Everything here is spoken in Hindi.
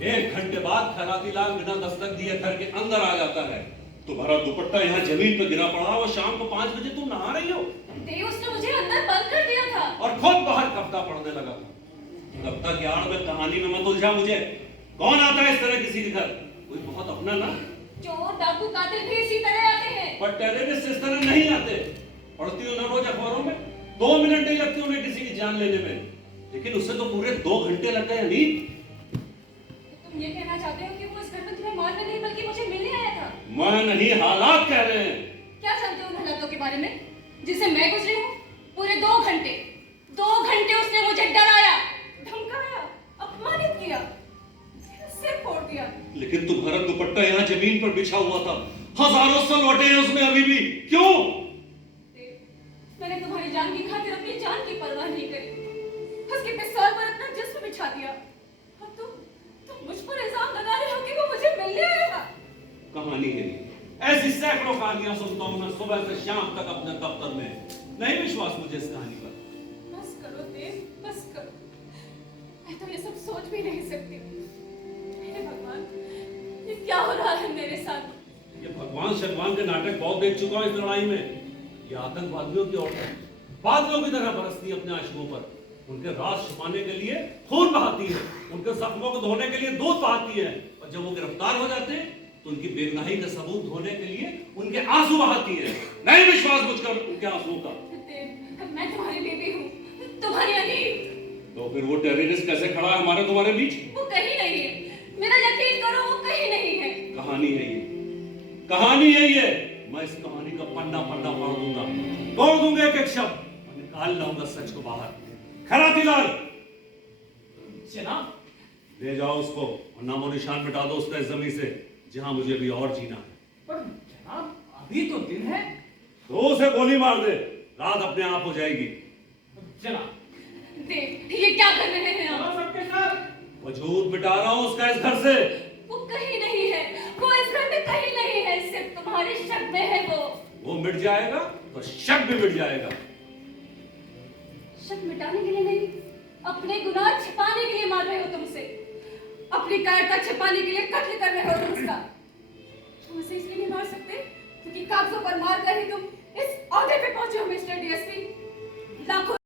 1 घंटे बाद खैराती लाल बिना दस्तक दिए घर के अंदर आ जाता है। तुम्हारा दुपट्टा यहाँ जमीन पर गिरा पड़ा और शाम को 5 बजे तुम नहा रही हो। उसने मुझे अंदर बंद कर दिया था और खुद बाहर कविता पढ़ने लगा था। कविता की आड़ में कहानी में मत उलझा मुझे। कौन आता है इस तरह किसी के घर? कोई बहुत अपना ना। चोर डाकू कातिल भी इसी तरह आते हैं। पर टेररिस्ट इस तरह नहीं आते। पढ़ती हो ना रोज अखबारों में, 2 मिनट नहीं लगते उन्हें किसी की जान लेने में, लेकिन उससे तो पूरे 2 घंटे लगते हैं। अनीत, तुम ये कहना चाहते हो कि वो इस घर में तुम्हें मारने नहीं बल्कि मुझे मिलने आया था? मैं नहीं, हालात कह रहे हैं। क्या जानते हो उन हालातों के बारे में जिसे मैं गुजरी हूँ? पूरे 2 घंटे उसने मुझे डराया, धमकाया, अपमानित किया, सिर फोड़ दिया। लेकिन तुम्हारा दुपट्टा यहाँ जमीन पर बिछा हुआ था। हजारों सलवटे हैं उसमें अभी भी। क्यों? मैंने तुम्हारी जान की खातिर अपनी जान की परवाह नहीं करी। उसके पिस्तौल पर अपना जिस्म बिछा दिया। अब तुम मुझ पर इल्जाम लगा रहे हो कि वो मुझे मिलने आया था। कहानी है ऐसी सैकड़ों कहानियां सुनता हूं मैं सुबह से शाम तक अपने दफ्तर में। नहीं विश्वास मुझे इस कहानी पर। बस करो देव, बस करो। मैं तो ये सब सोच भी नहीं सकती। हे भगवान, ये क्या हो रहा है मेरे साथ? ये भगवान शगवान के नाटक बहुत देख चुका हूं इस लड़ाई में। ये आतंकवादियों की औरतें बादलों की तरह बरसती अपने आशिकों पर। उनके राज छुपाने के लिए खून बहाती है, उनके जख्मों को धोने के लिए दूध बहाती है, और जब वो गिरफ्तार हो जाते हैं तो उनकी बेगुनाही का सबूत ढूंढने के लिए उनके आंसू बहाती है। नहीं विश्वास मुझको उनके आंसुओं का। मैं तुम्हारी बीवी हूँ, तुम्हारी अनीत। तो फिर वो टेररिस्ट कैसे खड़ा है हमारे तुम्हारे बीच? वो कहीं नहीं है, मेरा यकीन करो, वो कहीं नहीं है। कहानी है ये, कहानी है ये। मैं इस कहानी का पन्ना पन्ना फाड़ दूंगा, तोड़ दूंगा एक एक शब्द और निकाल लाऊंगा सच को बाहर। खैराती लाल, जनाब, ले जाओ उसको और नामो निशान मिटा दो उसका इस जमीन से जहां मुझे भी और जीना है। पर जनाब, अभी तो दिन है। तो उसे गोली मार दे, रात अपने आप हो जाएगी। जनाब, देव, ये क्या कर रहे हैं आप? सबके साथ वजूद मिटा रहा हूं उसका इस घर से। वो कहीं नहीं है, वो इस घर में कहीं नहीं है, सिर्फ तुम्हारे शक में है वो मिट जाएगा तो शक भी मिट जाएगा। शक मिटाने के लिए नहीं, अपने गुनाह छिपाने के लिए मार रहे हो तुम उसे। अपनी कायरता छिपाने के लिए कत्ल कर रहे हो तुम उसका। तुम उसे इसलिए नहीं मार सकते क्योंकि कागजों पर मार कर ही तुम इस ओहदे पे पहुंचे हो मिस्टर डीएसपी। लाखों